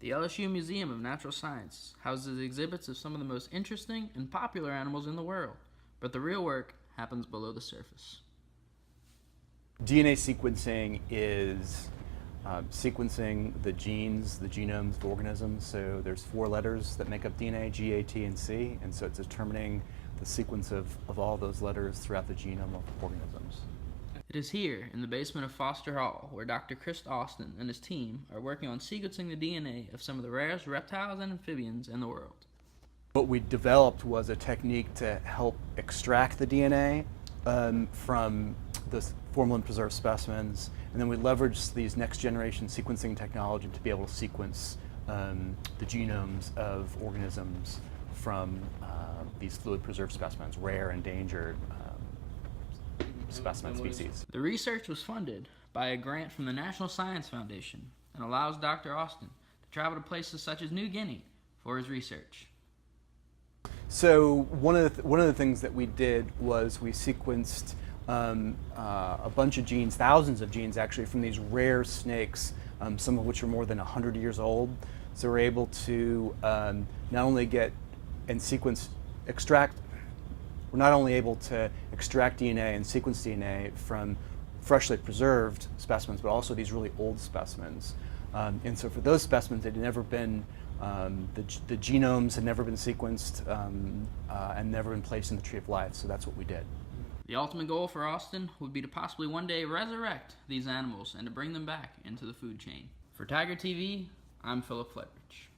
The LSU Museum of Natural Science houses exhibits of some of the most interesting and popular animals in the world, but the real work happens below the surface. DNA sequencing is sequencing the genes, the genomes of organisms. So there's 4 letters that make up DNA, G, A, T, and C, and so it's determining the sequence of all those letters throughout the genome of organisms. It is here, in the basement of Foster Hall, where Dr. Chris Austin and his team are working on sequencing the DNA of some of the rarest reptiles and amphibians in the world. What we developed was a technique to help extract the DNA from the formalin-preserved specimens, and then we leveraged these next-generation sequencing technology to be able to sequence the genomes of organisms from these fluid-preserved specimens, rare, endangered specimen species. The research was funded by a grant from the National Science Foundation and allows Dr. Austin to travel to places such as New Guinea for his research. So one of the things that we did was we sequenced a bunch of genes, thousands of genes actually, from these rare snakes, some of which are more than 100 years old. So we're able to not only get and we're not only able to extract DNA and sequence DNA from freshly preserved specimens, but also these really old specimens. And so for those specimens, they'd never been, the genomes had never been sequenced and never been placed in the tree of life, so that's what we did. The ultimate goal for Austin would be to possibly one day resurrect these animals and to bring them back into the food chain. For Tiger TV, I'm Philip Fletridge.